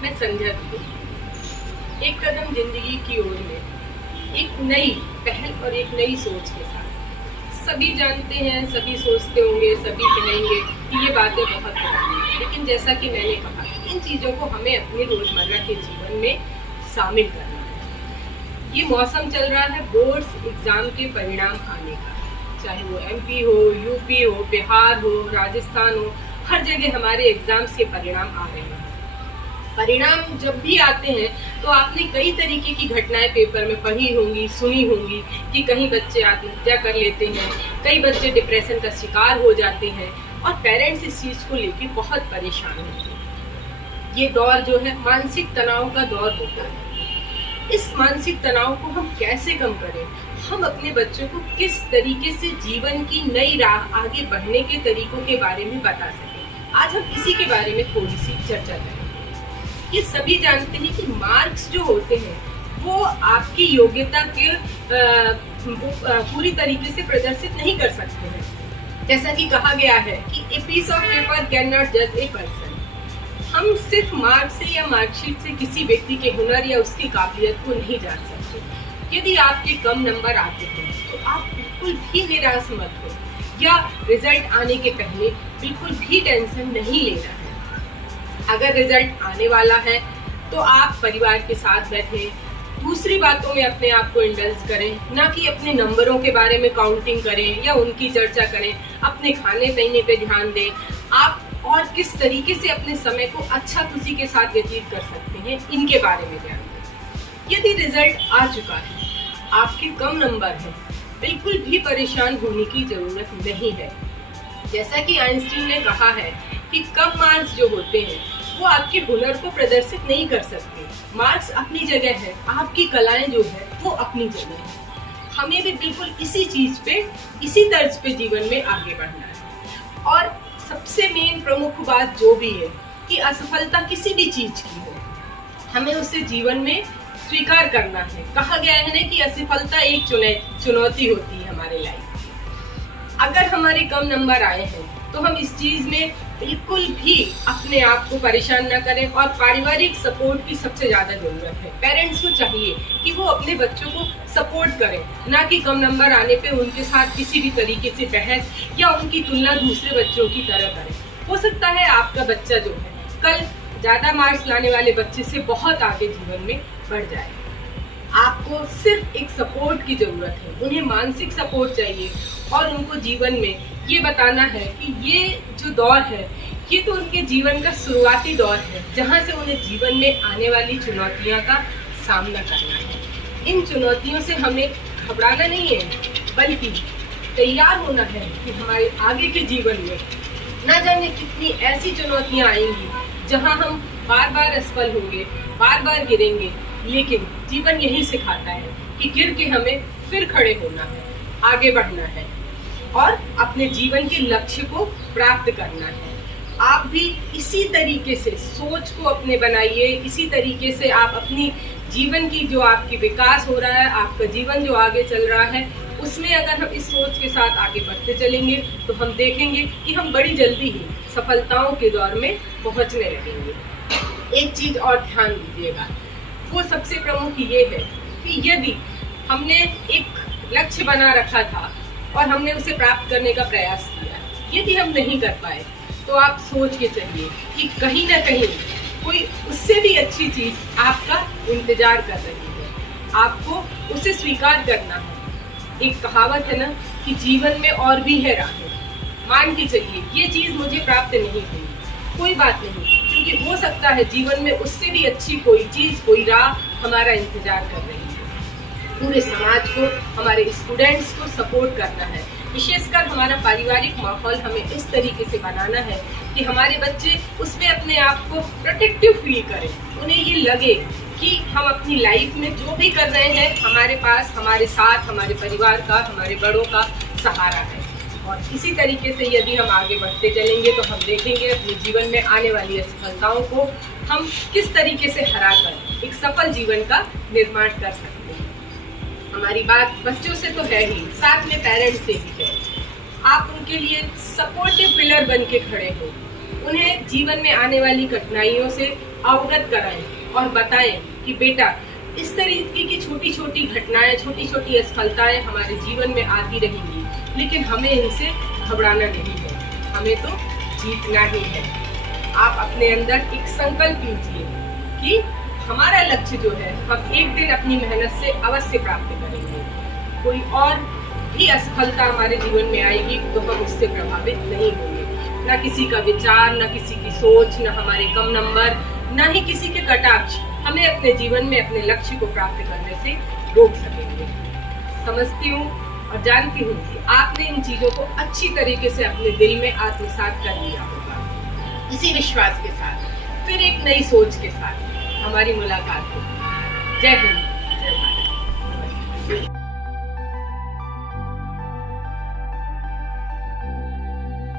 मैं संध्या दुबे। एक कदम जिंदगी की ओर में एक नई पहल और एक नई सोच के साथ। सभी जानते हैं, सभी सोचते होंगे, सभी कहेंगे कि ये बातें बहुत पुरानी हैं, लेकिन जैसा कि मैंने कहा, इन चीज़ों को हमें अपने रोजमर्रा के जीवन में शामिल करना है। ये मौसम चल रहा है बोर्ड्स एग्जाम के परिणाम आने का, चाहे वो एमपी हो, यूपी हो, बिहार हो, राजस्थान हो, हर जगह हमारे एग्जाम्स के परिणाम आ रहे हैं। परिणाम जब भी आते हैं तो आपने कई तरीके की घटनाएं पेपर में पढ़ी होंगी, सुनी होंगी कि कहीं बच्चे आत्महत्या कर लेते हैं, कई बच्चे डिप्रेशन का शिकार हो जाते हैं और पेरेंट्स इस चीज़ को लेकर बहुत परेशान होते हैं। ये दौर जो है मानसिक तनाव का दौर होता है। इस मानसिक तनाव को हम कैसे कम करें, हम अपने बच्चों को किस तरीके से जीवन की नई राह आगे बढ़ने के तरीकों के बारे में बता सकें, आज हम इसी के बारे में थोड़ी सी चर्चा करें। ये सभी जानते हैं कि मार्क्स जो होते हैं वो आपकी योग्यता के पूरी तरीके से प्रदर्शित नहीं कर सकते हैं। जैसा कि कहा गया है कि a piece of paper cannot जज ए पर्सन। हम सिर्फ मार्क्स से या मार्कशीट से किसी व्यक्ति के हुनर या उसकी काबिलियत को नहीं जान सकते। यदि आपके कम नंबर आते हैं तो आप बिल्कुल भी निराश मत हो या रिजल्ट आने के पहले बिल्कुल भी टेंशन नहीं लेना है। अगर रिजल्ट आने वाला है तो आप परिवार के साथ बैठें, दूसरी बातों में अपने आप को इंडल्ज करें, ना कि अपने नंबरों के बारे में काउंटिंग करें या उनकी चर्चा करें। अपने खाने पीने पे ध्यान दें, आप और किस तरीके से अपने समय को अच्छा खुशी के साथ व्यतीत कर सकते हैं, इनके बारे में ध्यान दें। यदि रिजल्ट आ चुका है, आपके कम नंबर है, बिल्कुल भी परेशान होने की जरूरत नहीं है। जैसा कि आइंस्टीन ने कहा है कि कम मार्क्स जो होते हैं वो आपके हुनर को प्रदर्शित नहीं कर सकते। मार्क्स अपनी जगह है, आपकी कलाएं जो है वो अपनी जगह है। हमें भी बिल्कुल इसी चीज पे, इसी तर्ज पे जीवन में आगे बढ़ना है। और सबसे मेन प्रमुख बात जो भी है कि असफलता किसी भी चीज की हो, हमें उसे जीवन में स्वीकार करना है। कहा गया है ना कि असफलता एक चुनौती होती है हमारे लाइफ में। अगर हमारे कम नंबर आए हैं तो हम इस चीज में बिल्कुल भी अपने आप को परेशान न करें और पारिवारिक सपोर्ट की सबसे ज्यादा जरूरत है। पेरेंट्स को चाहिए कि वो अपने बच्चों को सपोर्ट करें, ना कि कम नंबर आने पे उनके साथ किसी भी तरीके से बहस या उनकी तुलना दूसरे बच्चों की तरह करें। हो सकता है आपका बच्चा जो है कल ज्यादा मार्क्स लाने वाले बच्चे से बहुत आगे जीवन में बढ़ जाए। आपको सिर्फ एक सपोर्ट की जरूरत है, उन्हें मानसिक सपोर्ट चाहिए और उनको जीवन में ये बताना है कि ये जो दौर है ये तो उनके जीवन का शुरुआती दौर है, जहाँ से उन्हें जीवन में आने वाली चुनौतियों का सामना करना है। इन चुनौतियों से हमें घबराना नहीं है, बल्कि तैयार होना है कि हमारे आगे के जीवन में न जाने कितनी ऐसी चुनौतियाँ आएंगी जहाँ हम बार बार असफल होंगे, बार बार गिरेंगे, लेकिन जीवन यही सिखाता है कि गिर के हमें फिर खड़े होना है, आगे बढ़ना है और अपने जीवन के लक्ष्य को प्राप्त करना है। आप भी इसी तरीके से सोच को अपने बनाइए, इसी तरीके से आप अपनी जीवन की जो आपकी विकास हो रहा है, आपका जीवन जो आगे चल रहा है, उसमें अगर हम इस सोच के साथ आगे बढ़ते चलेंगे तो हम देखेंगे कि हम बड़ी जल्दी ही सफलताओं के दौर में पहुंचने लगेंगे। एक चीज और ध्यान दीजिएगा, वो सबसे प्रमुख ये है कि यदि हमने एक लक्ष्य बना रखा था और हमने उसे प्राप्त करने का प्रयास किया, यदि हम नहीं कर पाए तो आप सोच के चलिए कि कहीं ना कहीं कोई उससे भी अच्छी चीज आपका इंतजार कर रही है। आपको उसे स्वीकार करना है। एक कहावत है ना कि जीवन में और भी है राहें। मान के चलिए ये चीज मुझे प्राप्त नहीं हुई, कोई बात नहीं, क्योंकि हो सकता है जीवन में उससे भी अच्छी कोई चीज, कोई राह हमारा इंतजार कर रही है। पूरे समाज को, हमारे स्टूडेंट्स को सपोर्ट करना है। विशेषकर हमारा पारिवारिक माहौल हमें इस तरीके से बनाना है कि हमारे बच्चे उसमें अपने आप को प्रोटेक्टिव फील करें। उन्हें ये लगे कि हम अपनी लाइफ में जो भी कर रहे हैं, हमारे पास, हमारे साथ, हमारे परिवार का, हमारे बड़ों का सहारा है। और इसी तरीके से यदि हम आगे बढ़ते चलेंगे तो हम देखेंगे अपने जीवन में आने वाली असफलताओं को हम किस तरीके से हराकर एक सफल जीवन का निर्माण कर सकते हैं। हमारी बात बच्चों से तो है ही, साथ में पेरेंट्स से भी है। आप उनके लिए सपोर्टिव पिलर बन के खड़े हो, उन्हें जीवन में आने वाली कठिनाइयों से अवगत कराएं और बताएं कि बेटा इस तरीके की छोटी छोटी घटनाएं, छोटी छोटी असफलताएं हमारे जीवन में आती रहेंगी, लेकिन हमें इनसे घबराना नहीं है, हमें तो जीतना ही है। आप अपने अंदर एक संकल्प लीजिए कि हमारा लक्ष्य जो है हम एक दिन अपनी मेहनत से अवश्य प्राप्त करेंगे। कोई और भी असफलता हमारे जीवन में आएगी तो हम उससे प्रभावित नहीं होंगे। ना किसी का विचार, ना किसी की सोच, ना हमारे कम नंबर, ना ही किसी के कटाक्ष हमें अपने जीवन में अपने लक्ष्य को प्राप्त करने से रोक सकेंगे। समझती हूँ और जानती हूँ कि आपने इन चीजों को अच्छी तरीके से अपने दिल में आत्मसात कर लिया होगा। इसी विश्वास के साथ फिर एक नई सोच के साथ हमारी मुलाकात होगी। जय हिंद, जय भारत।